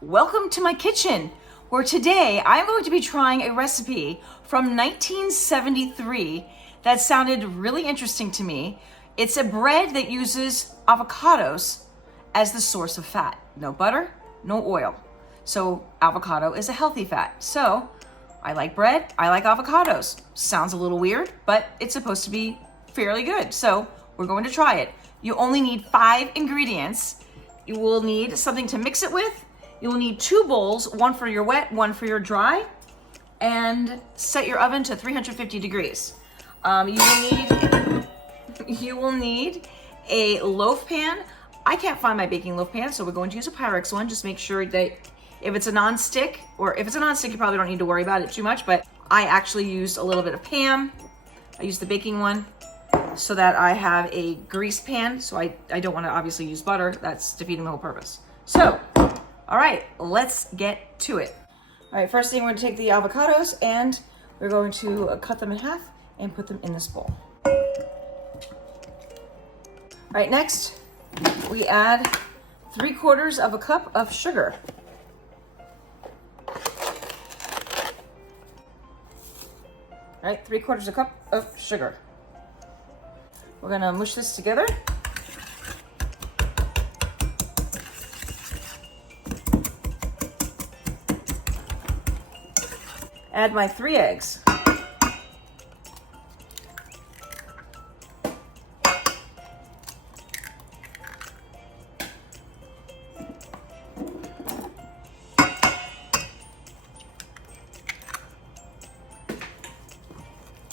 Welcome to my kitchen, where today I'm going to be trying a recipe from 1973 that sounded really interesting to me. It's a bread that uses avocados as the source of fat. No butter, no oil. So avocado is a healthy fat. So I like bread, I like avocados. Sounds a little weird, but it's supposed to be fairly good. So we're going to try it. You only need 5 ingredients. You will need something to mix it with. You will need 2 bowls, one for your wet, one for your dry, and set your oven to 350 degrees. You will need a loaf pan. I can't find my baking loaf pan, so we're going to use a Pyrex one. Just make sure that if it's a non-stick, or if it's a non-stick, you probably don't need to worry about it too much, but I actually used a little bit of Pam. I used the baking one so that I have a greased pan, so I don't want to obviously use butter. That's defeating the whole purpose. So, all right, let's get to it. All right, first thing, we're going to take the avocados and we're going to cut them in half and put them in this bowl. All right, next we add 3/4 of a cup of sugar. All right, 3/4 cup of sugar. We're gonna mush this together. Add my 3 eggs.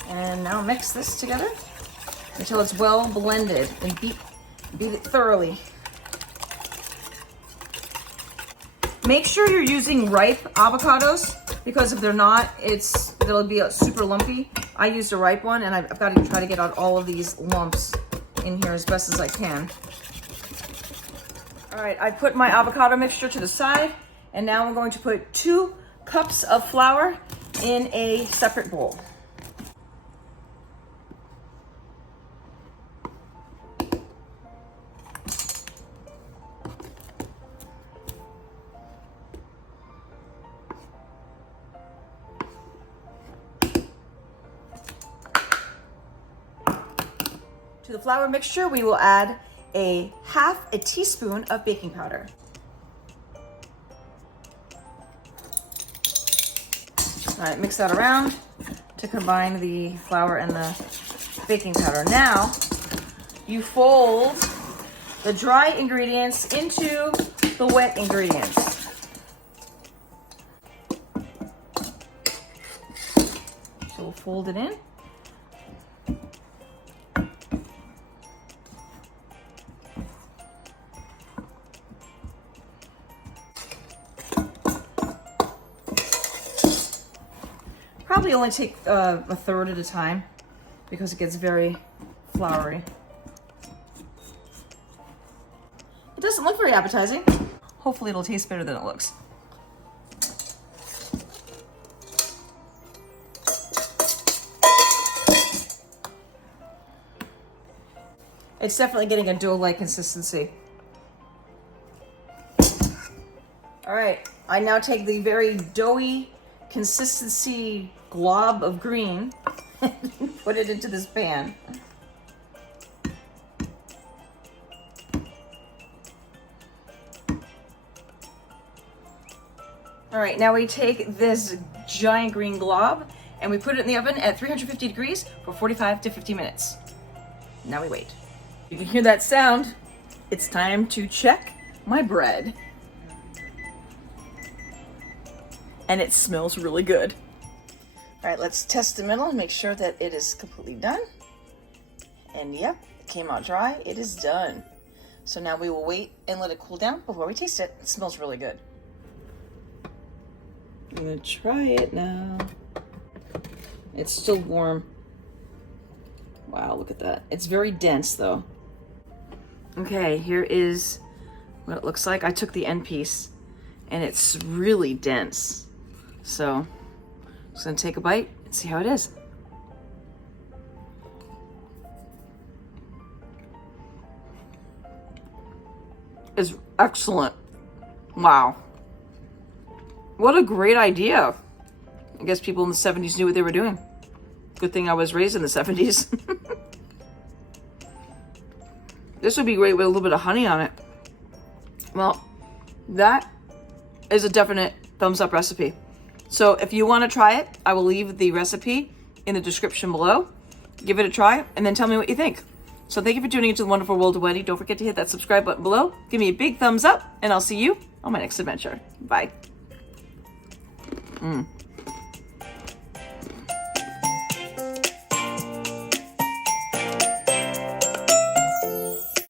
And now mix this together until it's well blended and beat it thoroughly. Make sure you're using ripe avocados, because if they're not, they'll be super lumpy. I used a ripe one, and I've got to try to get out all of these lumps in here as best as I can. All right, I put my avocado mixture to the side, and now I'm going to put 2 cups of flour in a separate bowl. To the flour mixture, we will add a 1/2 teaspoon of baking powder. All right, mix that around to combine the flour and the baking powder. Now, you fold the dry ingredients into the wet ingredients. So we'll fold it in. Probably only take a 1/3 at a time because it gets very floury. It doesn't look very appetizing. Hopefully it'll taste better than it looks. It's definitely getting a dough-like consistency. All right, I now take the very doughy consistency glob of green and put it into this pan. All right, now we take this giant green glob and we put it in the oven at 350 degrees for 45 to 50 minutes. Now we wait. You can hear that sound. It's time to check my bread. And it smells really good. All right, let's test the middle and make sure that it is completely done. And yep, it came out dry. It is done. So now we will wait and let it cool down before we taste it. It smells really good. I'm gonna try it now. It's still warm. Wow, look at that. It's very dense though. Okay, here is what it looks like. I took the end piece and it's really dense. So I'm just gonna take a bite and see how it is. It's excellent. Wow. What a great idea. I guess people in the 70s knew what they were doing. Good thing I was raised in the 70s. This would be great with a little bit of honey on it. Well, that is a definite thumbs up recipe. So if you want to try it, I will leave the recipe in the description below. Give it a try and then tell me what you think. So thank you for tuning into the wonderful world of Wendy. Don't forget to hit that subscribe button below. Give me a big thumbs up and I'll see you on my next adventure. Bye.